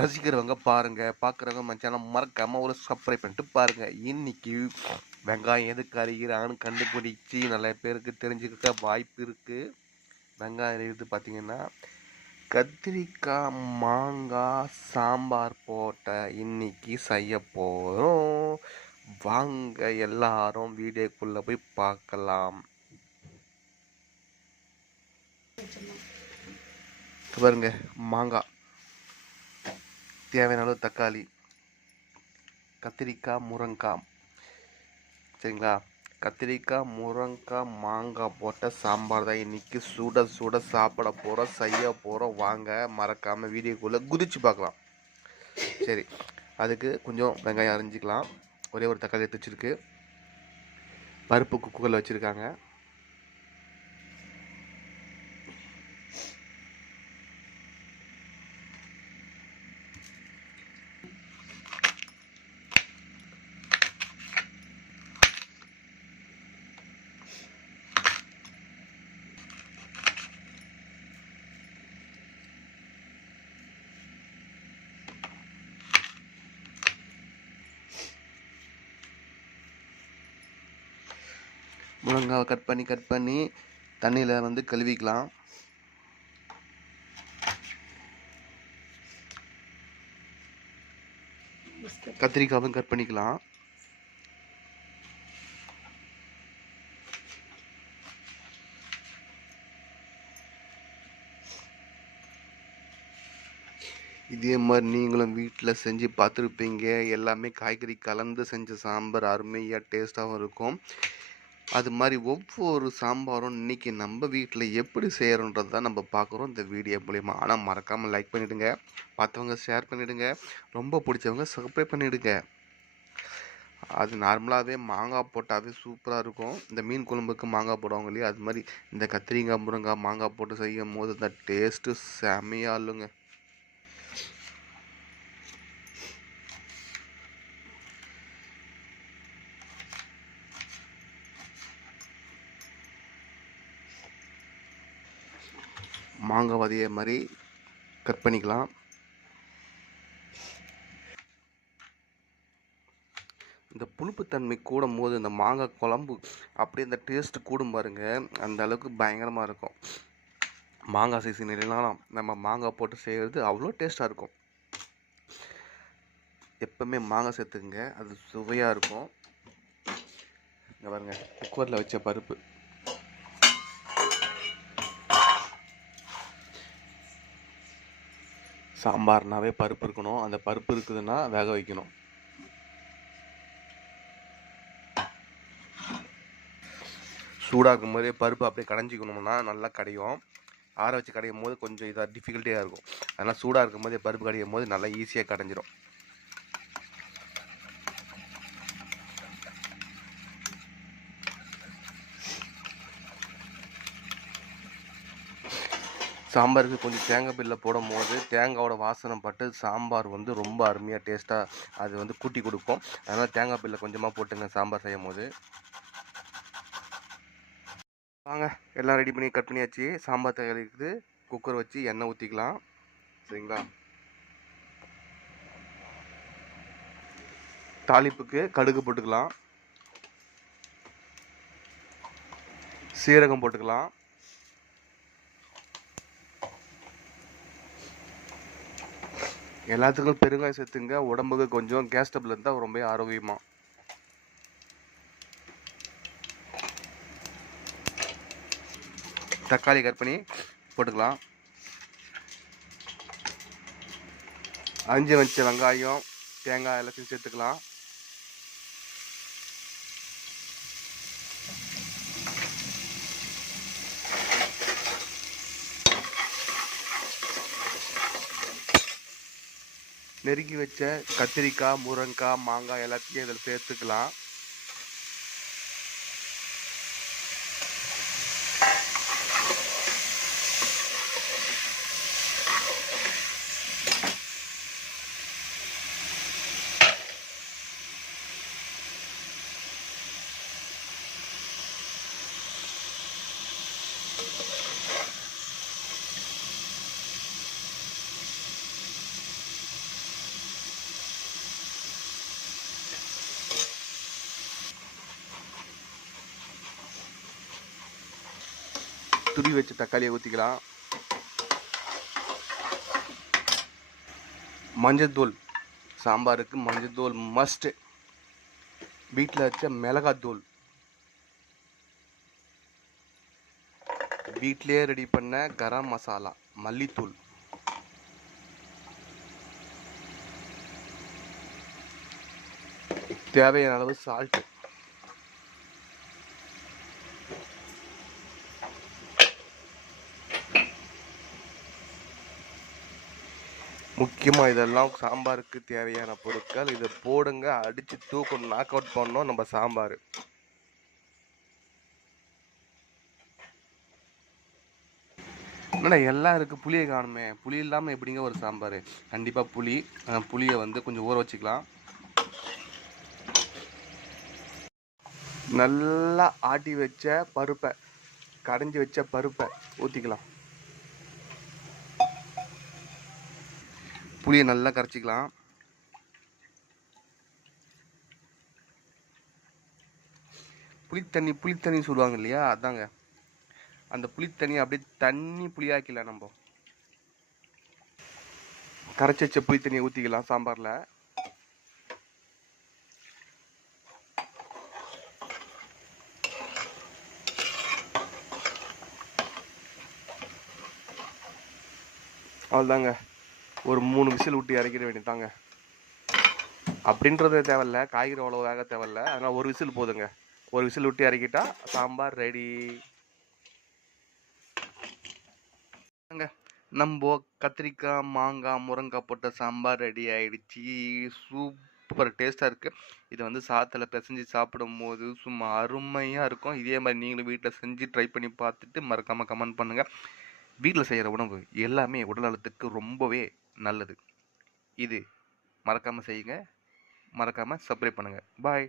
ரசிக்கிறவங்க பாருங்க, பார்க்குறவங்க நம்ம சேனல் மறக்காம ஒரு சப்ஸ்கிரைப் பண்ணிட்டு பாருங்க. இன்னைக்கு வெங்காயம் எதுக்கு அரிக்கிறாங்கன்னு கண்டுபிடிச்சு நிறைய பேருக்கு தெரிஞ்சுக்க வாய்ப்பு இருக்கு. வெங்காயம் அரிகிறது பார்த்தீங்கன்னா கத்திரிக்காய் மாங்காய் சாம்பார் போட்ட இன்னைக்கு செய்ய போகிறோம். வாங்க எல்லாரும் வீடியோக்குள்ள போய் பார்க்கலாம். பாருங்க, மாங்காய், தேவையான அளவு தக்காளி, கத்திரிக்காய் முருங்காய், சரிங்களா? கத்திரிக்காய் முருங்காய் மாங்காய் போட்ட சாம்பார் தான் இன்னைக்கு சுட சுட சாப்பிட போகிறோம், செய்ய போகிறோம். வாங்க மறக்காமல் வீடியோக்குள்ளே குதிச்சு பார்க்கலாம். சரி, அதுக்கு கொஞ்சம் வெங்காயம் அரிஞ்சிக்கலாம். ஒரே ஒரு தக்காளி எடுத்து வச்சுருக்கு. பருப்பு குக்கரில் வச்சுருக்காங்க. முருங்காவை கட் பண்ணி தண்ணியில் வந்து கழுவிக்கலாம். கத்திரிக்காவும் கட் பண்ணிக்கலாம். இதே மாதிரி நீங்களும் வீட்டில் செஞ்சு பார்த்துருப்பீங்க. எல்லாமே காய்கறி கலந்து செஞ்ச சாம்பார் அருமையாக டேஸ்ட்டாகவும் இருக்கும். அது மாதிரி ஒவ்வொரு சாம்பாரும் இன்றைக்கி நம்ம வீட்டில் எப்படி செய்கிறோன்றது தான் நம்ம பார்க்குறோம் இந்த வீடியோ மூலிமா. ஆனால் மறக்காமல் லைக் பண்ணிவிடுங்க, பார்த்தவங்க ஷேர் பண்ணிவிடுங்க, ரொம்ப பிடிச்சவங்க சப்ஸ்கிரைப் பண்ணிவிடுங்க. அது நார்மலாகவே மாங்காய் போட்டாவே சூப்பராக இருக்கும். இந்த மீன் குழம்புக்கு மாங்காய் போடுவாங்க இல்லையா, அது மாதிரி இந்த கத்திரிக்காய் முருங்காய் மாங்காய் போட்டு செய்யும் போது இந்த டேஸ்ட்டு செம்மையாக இல்லைங்க. மாங்காய் அதே மாதிரி கட் பண்ணிக்கலாம். இந்த புளிப்புத்தன்மை கூடும் போது இந்த மாங்காய் குழம்பு அப்படியே இந்த டேஸ்ட்டு கூடும் பாருங்க, அந்த அளவுக்கு பயங்கரமாக இருக்கும். மாங்காய் சீசன் இல்லைனாலும் நம்ம மாங்காய் போட்டு செய்கிறது அவ்வளோ டேஸ்ட்டாக இருக்கும். எப்பவுமே மாங்காய் சேர்த்துக்குங்க, அது சுவையாக இருக்கும். இங்கே பாருங்க, குக்கரில் வச்ச பருப்பு, சாம்பார்னாவே பருப்பு இருக்கணும். அந்த பருப்பு இருக்குதுன்னா வேக வைக்கணும். சூடாக இருக்கும் போதே பருப்பு அப்படியே கடைஞ்சிக்கணும்னா நல்லா கடையும். ஆற வச்சு கடையும் போது கொஞ்சம் இதாக டிஃபிகல்ட்டியாக இருக்கும். அதனால் சூடாக இருக்கும் போதே பருப்பு கடையும் போது நல்லா ஈஸியாக கடைஞ்சிரும். சாம்பாருக்கு கொஞ்சம் தேங்காய் பில்லை போடும் போது தேங்காயோட வாசனை பட்டு சாம்பார் வந்து ரொம்ப அருமையாக டேஸ்ட்டாக அது வந்து கூட்டி கொடுக்கும். அதனால் தேங்காய் பில்லை கொஞ்சமாக போட்டுங்க சாம்பார் செய்யும் போது. வாங்க எல்லாம் ரெடி பண்ணி கட் பண்ணியாச்சு. சாம்பார் தயாரிக்குது. குக்கர் வச்சு எண்ணெய் ஊற்றிக்கலாம், சரிங்களா? தாளிப்புக்கு கடுகு போட்டுக்கலாம், சீரகம் போட்டுக்கலாம், எல்லாத்துக்கும் பெருங்காயம் சேர்த்துங்க. உடம்புக்கு கொஞ்சம் கேஸ் ட்ரபிள் இருந்தால் ரொம்ப ஆரோக்கியமாக. தக்காளி கட் பண்ணி போட்டுக்கலாம். அரிஞ்சு வச்ச வெங்காயம் தேங்காய் எல்லாத்தையும் சேர்த்துக்கலாம். நெருக்கி வச்ச கத்திரிக்காய் முருங்காய் மாங்காய் எல்லாத்தையும் இதில் சேர்த்துக்கலாம். துருவி வச்ச தக்காளியை ஊற்றிக்கலாம். மஞ்சத்தூள், சாம்பாருக்கு மஞ்சத்தூள் மஸ்ட்டு. வீட்டில் வச்ச மிளகாத்தூள், வீட்டிலே ரெடி பண்ண கரம் மசாலா, மல்லித்தூள், தேவையான அளவு சால்ட்டு. முக்கியமாக இதெல்லாம் சாம்பாருக்கு தேவையான பொருட்கள். இதை போடுங்க, அடித்து தூக்கணும், நாக் அவுட் பண்ணோம் நம்ம சாம்பார். என்னடா எல்லாம் இருக்குது, புளியை காணுமே. புளி இல்லாமல் எப்படிங்க ஒரு சாம்பார்? கண்டிப்பாக புளி. புளியை வந்து கொஞ்சம் ஊற வச்சுக்கலாம். நல்லா ஆட்டி வச்ச பருப்பை, கடைஞ்சி வச்ச பருப்பை ஊற்றிக்கலாம். புளியை நல்லா கரைச்சிக்கலாம். புளித்தண்ணி சொல்லுவாங்க இல்லையா, அதாங்க. அந்த புளித்தண்ணி அப்படியே தண்ணி புளியாக்கல. நம்ம கரைச்சி வச்ச புளித்தண்ணியை ஊற்றிக்கலாம் சாம்பாரில். அவ்வளோதாங்க, ஒரு 3 விசில் விட்டு இறக்கிட வேண்டியதாங்க. அப்படின்றது தேவையில்ல, காய்கறி அவ்வளோ வேக தேவையில்ல. அதனால் ஒரு விசில் போதுங்க. ஒரு விசில் விட்டு இறக்கிட்டா சாம்பார் ரெடி. நம்ம கத்திரிக்காய், மாங்காய், முருங்காய் போட்ட சாம்பார் ரெடி ஆயிடுச்சு. சூப்பர் டேஸ்ட்டாக இருக்குது. இதை வந்து சாத்தில் பிசைஞ்சு சாப்பிடும் போது சும்மா அருமையாக இருக்கும். இதே மாதிரி நீங்களும் வீட்டில் செஞ்சு ட்ரை பண்ணி பார்த்துட்டு மறக்காமல் கமெண்ட் பண்ணுங்கள். வீட்டில் செய்கிற உணவு எல்லாமே உடல் நலத்துக்கு ரொம்பவே நல்லது. இது மறக்காமல் செய்யுங்க. மறக்காமல் சப்ஸ்கிரைப் பண்ணுங்கள். பாய்.